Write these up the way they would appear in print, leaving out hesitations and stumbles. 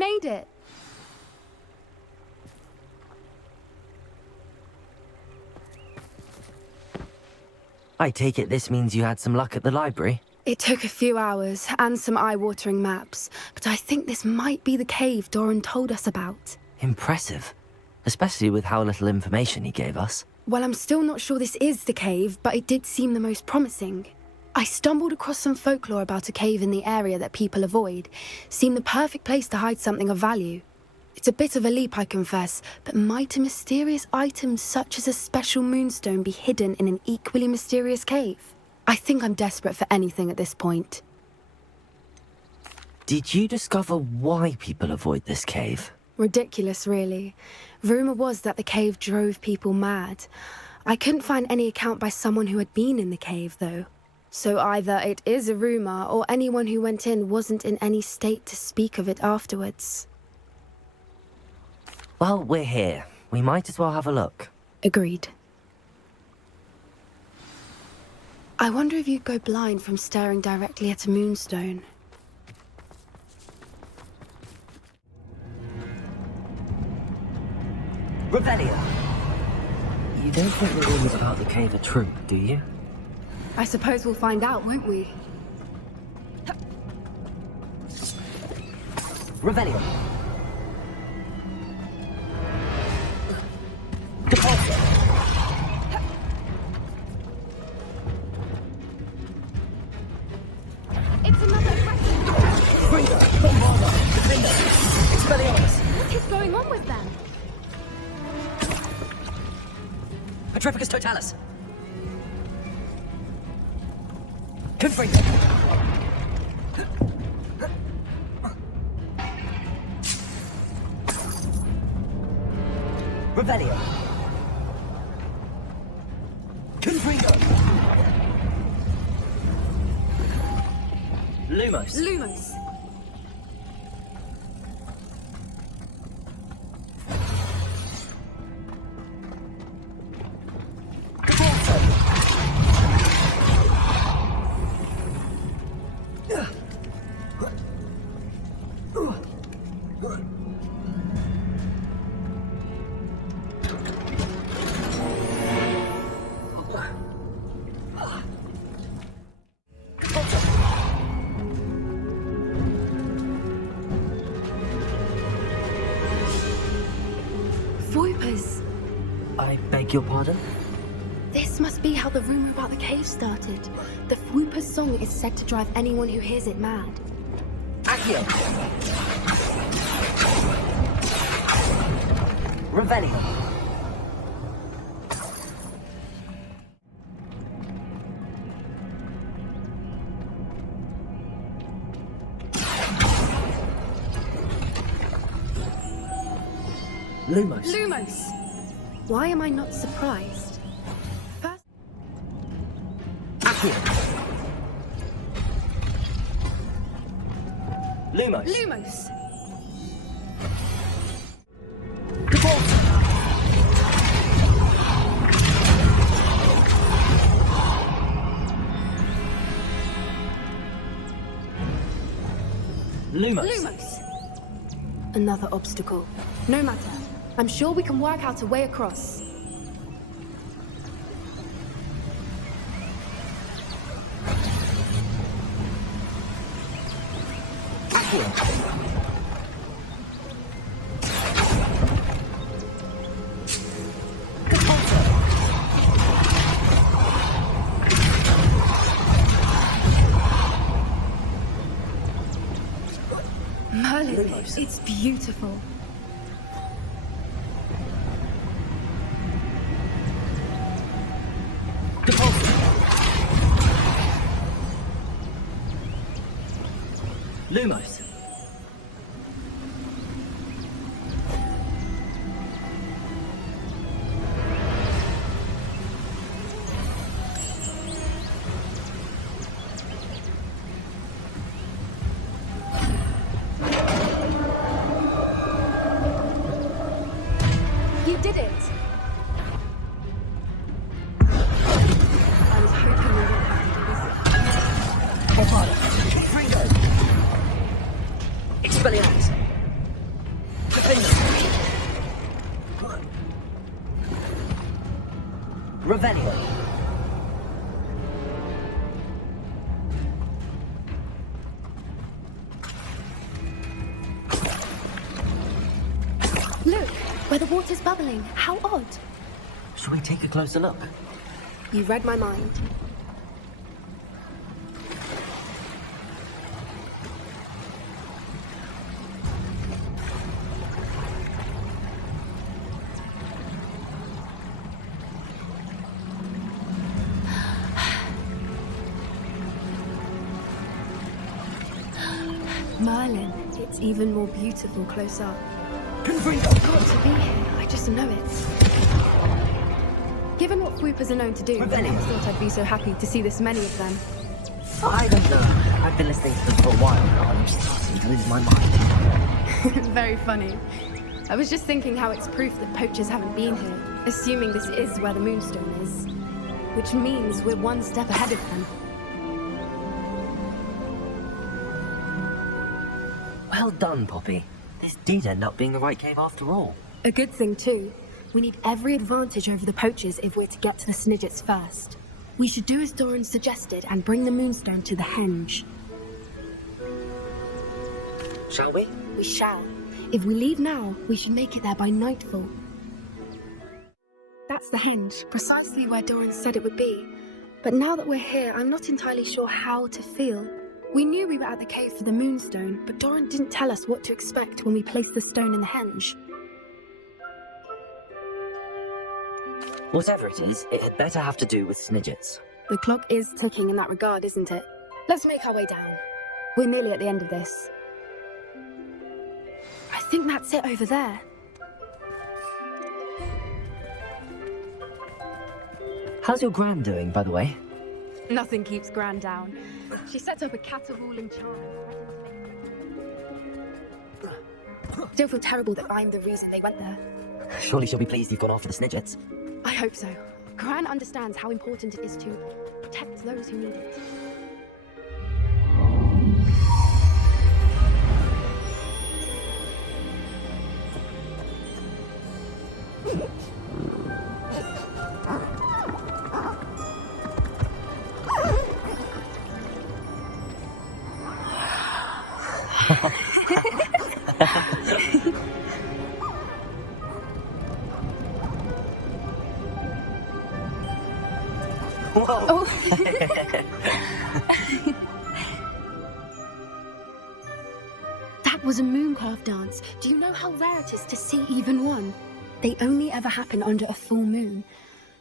made it! I take it this means you had some luck at the library? It took a few hours and some eye-watering maps, but I think this might be the cave Doran told us about. Impressive. Especially with how little information he gave us. Well, I'm still not sure this is the cave, but it did seem the most promising. I stumbled across some folklore about a cave in the area that people avoid. Seemed the perfect place to hide something of value. It's a bit of a leap, I confess, but might a mysterious item such as a special moonstone be hidden in an equally mysterious cave? I think I'm desperate for anything at this point. Did you discover why people avoid this cave? Ridiculous, really. Rumour was that the cave drove people mad. I couldn't find any account by someone who had been in the cave, though. So either it is a rumour, or anyone who went in wasn't in any state to speak of it afterwards. Well, we're here. We might as well have a look. Agreed. I wonder if you'd go blind from staring directly at a moonstone. Revelio! You don't think the rumors about the cave are true, do you? I suppose we'll find out, won't we? Revelio! Deposit! It's another Freedom! Bombarda! Defender! Expelliarmus! What is going on with them? Petrificus Totalis! Confringo! Revelio! Confringo! Lumos! Lumos! Voipers! I beg your pardon? This must be how the rumor about the cave started. The Whooper's song is said to drive anyone who hears it mad. Accio! Revelio! Lumos! Lumos! Why am I not surprised? First... Accio! Lumos! Lumos! Lumos! Lumos! Another obstacle. No matter. I'm sure we can work out a way across. Merlin, it's beautiful. Lumos! Revelio. Look, where the water's bubbling. How odd. Shall we take a closer look? You read my mind. Merlin, it's even more beautiful close up. I've got to be here, I just know it. Given what Whoopers are known to do, I never thought I'd be so happy to see this many of them. I don't know. I've been listening to them for a while now, and I'm starting to lose my mind. Very funny. I was just thinking how it's proof that poachers haven't been here, assuming this is where the Moonstone is. Which means we're one step ahead of them. Well done, Poppy. This did end up being the right cave after all. A good thing, too. We need every advantage over the poachers if we're to get to the Snidgets first. We should do as Doran suggested and bring the Moonstone to the henge. Shall we? We shall. If we leave now, we should make it there by nightfall. That's the henge, precisely where Doran said it would be. But now that we're here, I'm not entirely sure how to feel. We knew we were at the cave for the Moonstone, but Doran didn't tell us what to expect when we placed the stone in the henge. Whatever it is, it had better have to do with Snidgets. The clock is ticking in that regard, isn't it? Let's make our way down. We're nearly at the end of this. I think that's it over there. How's your Gran doing, by the way? Nothing keeps Gran down. She set up a caterwauling charm. Still feel terrible that I'm the reason they went there. Surely she'll be pleased you've gone after the Snidgets. I hope so. Gran understands how important it is to protect those who need it. Whoa! Oh. That was a mooncalf dance. Do you know how rare it is to see even one? They only ever happen under a full moon.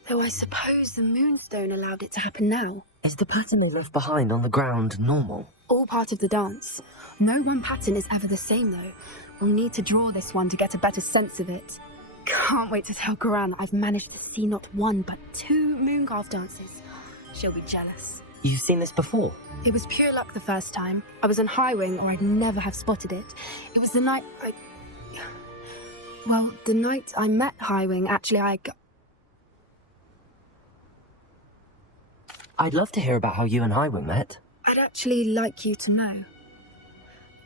Though I suppose the Moonstone allowed it to happen now. Is the pattern they left behind on the ground normal? All part of the dance. No one pattern is ever the same, though. We'll need to draw this one to get a better sense of it. Can't wait to tell Gran that I've managed to see not one, but 2 mooncalf dances. She'll be jealous. You've seen this before? It was pure luck the first time. I was on Highwing, or I'd never have spotted it. It was the night the night I met Highwing, actually, I'd love to hear about how you and Highwing met. I'd actually like you to know.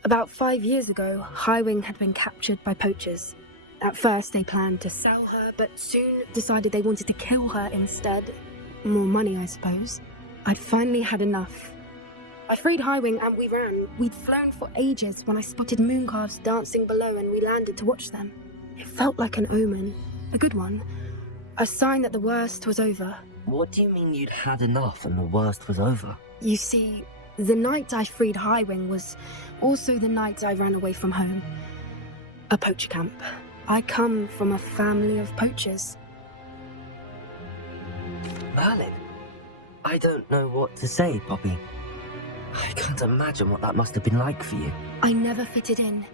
About 5 years ago, Highwing had been captured by poachers. At first, they planned to sell her, but soon decided they wanted to kill her instead. More money, I suppose. I'd finally had enough. I freed Highwing and we ran. We'd flown for ages when I spotted mooncalves dancing below and we landed to watch them. It felt like an omen. A good one. A sign that the worst was over. What do you mean you'd had enough and the worst was over? You see, the night I freed Highwing was also the night I ran away from home. A poacher camp. I come from a family of poachers. Merlin? I don't know what to say, Poppy. I can't imagine what that must have been like for you. I never fitted in,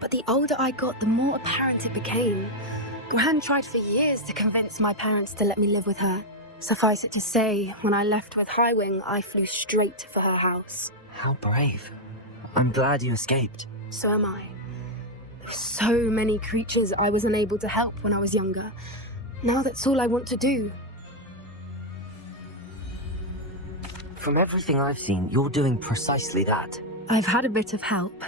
but the older I got, the more apparent it became. Gran tried for years to convince my parents to let me live with her. Suffice it to say, when I left with Highwing, I flew straight for her house. How brave. I'm glad you escaped. So am I. There's so many creatures I was unable to help when I was younger. Now that's all I want to do. From everything I've seen, you're doing precisely that. I've had a bit of help.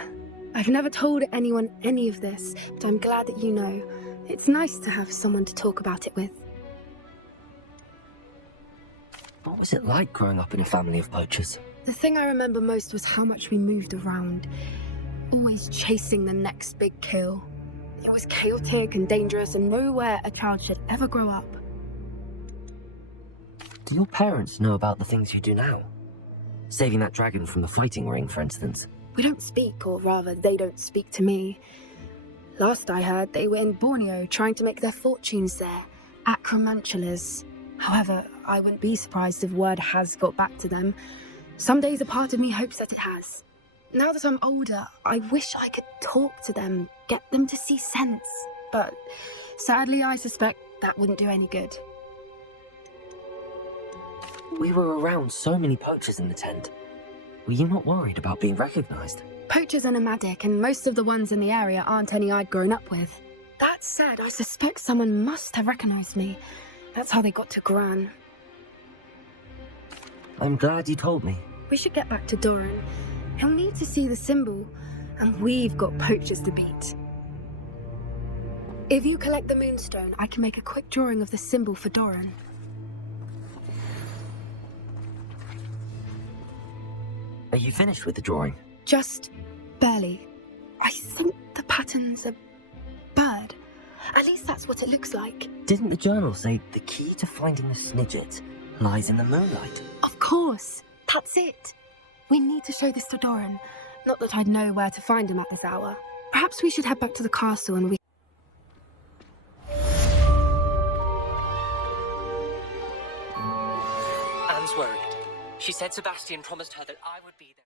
I've never told anyone any of this, but I'm glad that you know. It's nice to have someone to talk about it with. What was it like growing up in a family of poachers? The thing I remember most was how much we moved around, always chasing the next big kill. It was chaotic and dangerous, and nowhere a child should ever grow up. Do your parents know about the things you do now? Saving that dragon from the fighting ring, for instance. We don't speak, or rather, they don't speak to me. Last I heard, they were in Borneo trying to make their fortunes there, acromantulas. However, I wouldn't be surprised if word has got back to them. Some days a part of me hopes that it has. Now that I'm older, I wish I could talk to them, get them to see sense. But sadly, I suspect that wouldn't do any good. We were around so many poachers in the tent. Were you not worried about being recognized? Poachers are nomadic, and most of the ones in the area aren't any I'd grown up with. That said, I suspect someone must have recognized me. That's how they got to Gran. I'm glad you told me. We should get back to Doran. He'll need to see the symbol, and we've got poachers to beat. If you collect the moonstone, I can make a quick drawing of the symbol for Doran. Are you finished with the drawing? Just barely. I think the pattern's a bird. At least that's what it looks like. Didn't the journal say the key to finding the Snidget lies in the moonlight? Of course. That's it. We need to show this to Doran. Not that I'd know where to find him at this hour. Perhaps we should head back to the castle and we... Anne's worried. She said Sebastian promised her that I would be there.